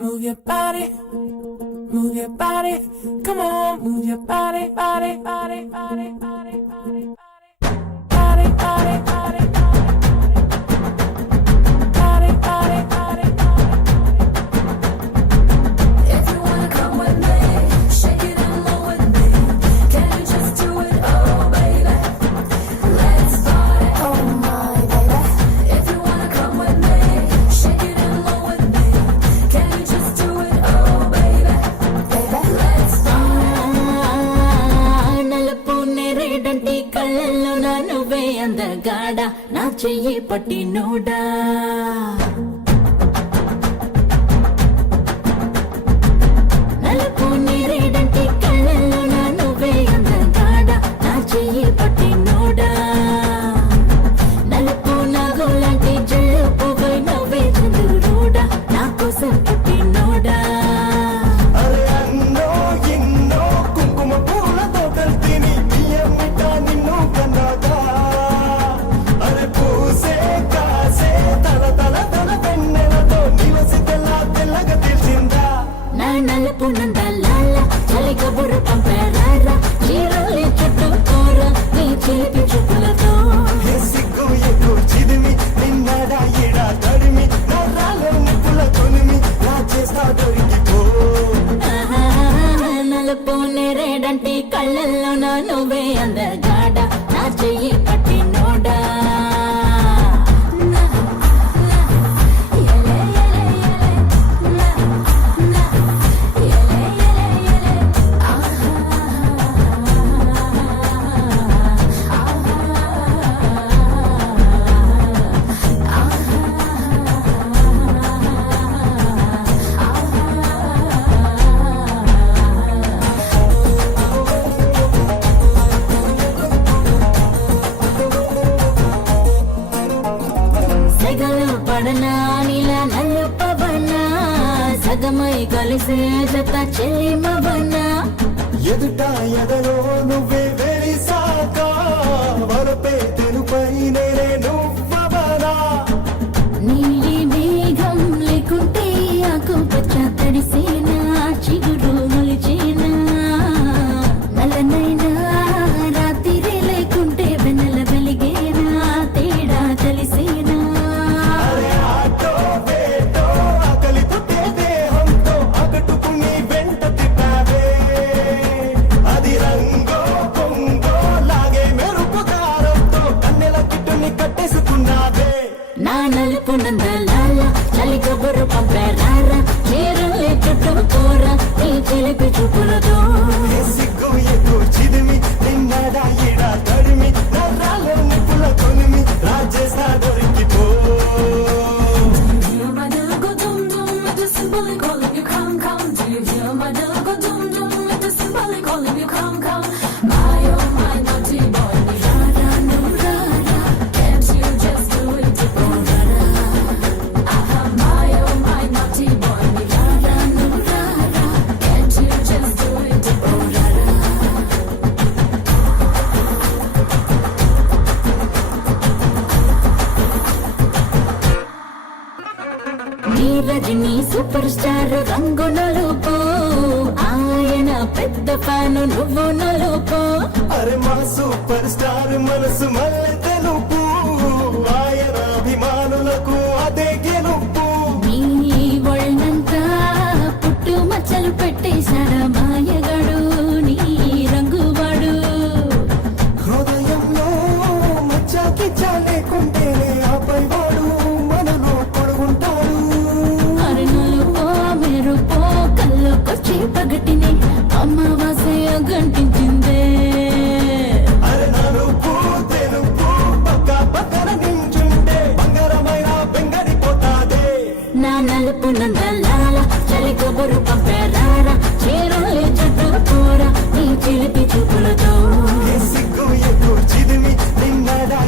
Move your body, move your body. Come on, move your body, body, body, body, body, body, body, body, body, body, body, body. If you wanna come with me, shake it and roll with me. Can you just do it, oh baby? Let's party, oh my baby. If you wanna come with me, shake it and roll with me. Can you just do it, oh baby? Let's party. నలుపు నేరేడంటి కళ్ళల్లో నా నువ్వే అందగాడ నా చెయ్యి పట్టి NUDA నలుపు నేరేడంటి కళ్ళల్లో నా నువ్వే అందగాడ నా చెయ్యి పట్టి నోడా నలుపు నాగులాంటి జల్లు పువ్వై నవ్వే చంద్రుడా నా కోసం పుట్టి నోడా అరే అన్నో ఎన్నో కుంకుమ పూలతో కలిపిని బియ్యమిట నిన్ను కన్నాగా అరే పూసే కాసే తల తల తల వెన్నెలతో నిలసి తెల్లగా తెలిసిందా నా నలుపు నందలాల చలి కబురు పంపారా చీరలి చుట్టూ కూర నీ చిలిపి చూపులతో ఏ సిగ్గు ఎక్కువ చిదిమి నిన్నడా ఎడా తడిమి నరాలో నిప్పుల కొనిమి నా చేస్తా దొరికిపో ఆహా, నలుపు నేరేడంటి కళ్ళల్లో నా నువ్వే అందగాడ నా చెయ్యి పట్టి నోడా సెగలు పడనా నీలా నల్లు పవనా సగమై కలిసే జత చెల్లిమవనా ఎదుట ఎదలో నువ్వే వెలిసాక వరపే తెలుపై నేనే నువ్వవనా నీలి మేఘం లేకుంటే ఆకుపచ్చ తడిసేనా చిగురు మొలిచేనా నల్లనైనా రాత్రి లేకుంటే వెన్నెల వెలిగేనా తేడా తెలిసేనా అరే ఆటో వేటో ఆకలి పుట్టే దేహంతో అగటుకుని వెంట తిప్పావే అది రంగో పొంగో లాగే మెరుపు కారంతో కన్నెల కిట్టుని కట్టేసుకున్నావే నా నలుపు నందలాల చలి కబురు పంపారా చీరలే చుట్టూ కూర నీ చిలిపి చూపులతో ఏ సిగ్గు ఎక్కువ చిదిమి నిన్నడా ఎడా తడిమి నరాలో నిప్పుల కొనిమి రాజేస్తా దొరికిపో Do you hear my little go dum dum with the symbolic calling you come come? Do you hear my little go dum dum with the symbolic calling you come come? My oh my naughty boy, rara no rara, can't you just do it? Oh rara, aha my oh my naughty boy, rara no rara, can't you just do it? Oh rara. నీ Rajani super star రంగు నలుపు ఆయన పెద్ద fan నువ్వు నలుపు అరే మా super star మనసు మల్లె తెలుపు ఆయన అభిమానులకు అదే గెలుపు నీ ఒళ్ళంతా పుట్టు మచ్చలు పెట్టేశాడా మాయగాడు నీ రంగువాడు హృదయంలో మచ్చాకి చాలేకుంటేనే ఆపై వాడు మనలో పొడుగుంటాడు అరణులుపో మెరుపో కళ్ళకొచ్చి పగటిని అమావాస్య గంటించిందే అరే నలుపు తెలుపు పక్క పక్కన నించుంటే బంగారమైన బెంగడిపోతాదే నా నలుపు నందలాల చలి కబురు పంపారా చీరలే చుట్టూ కూర నీ చిలిపి చూపులతో ఏ సిగ్గు ఎక్కువ చిదిమి నిన్నడా